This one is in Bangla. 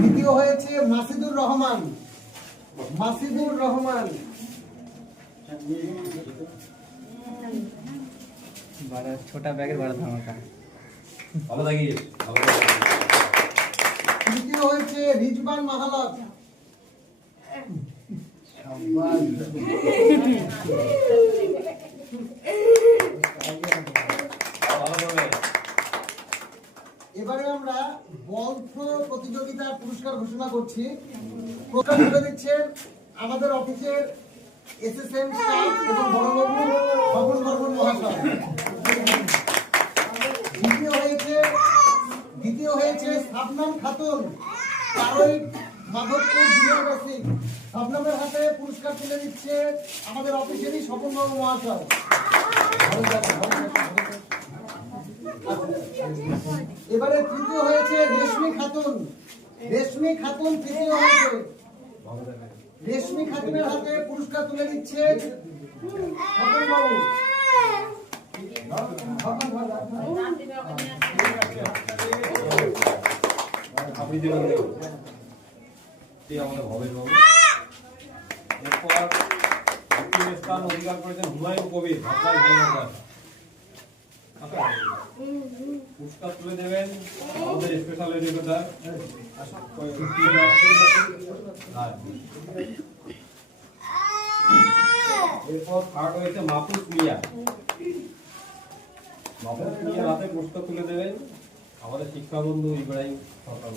দ্বিতীয় হয়েছে মাসিদুর রহমান মাসিদুর রহমান बड़ा छोटा बैग बड़ा धमाका ভালো থাকিস ভালো থাকিস। তৃতীয় হয়েছে রিজবান মাহালক এবারে আমরা বল থ্রো প্রতিযোগিতার পুরস্কার ঘোষণা করছি। প্রকাশ করে দিচ্ছেন আমাদের অফিসের এসএসএম স্টাফ এবং বড়বাবু স্বপন বর্মন মহাশয়। দ্বিতীয় হয়েছে দ্বিতীয় হয়েছে সাবনাম খাতুন কারোই মাধবপুর জুনিয়র বেসিক সাবনামের হাতে পুরস্কার তুলে দিচ্ছে আমাদের অফিসেরই স্বপন বাবু মহাশয় ভালো থাকবেন, ভালো থাকবেন, ভালো থাকবেন। এবারে তৃতীয় হয়েছে রেশমি খাতুন। রেশমি খাতুন তৃতীয় হয়েছে। রেশমি খাতুনের হাতে পুরস্কার তুলে দিচ্ছে এরপর স্থান অধিকার করেছেন হুমায়ুন কবির ভাইমাতা পুরস্কার তুলে দেবেন। আমাদের স্পেশাল এডুকেটার এরপর থার্ড হয়েছে মাহফুজ মিয়া। মাহফুজ মিয়ার হাতে পুরস্কার তুলে দেবেন। আমাদের শিক্ষাবন্ধু ইব্রাহিম সরকার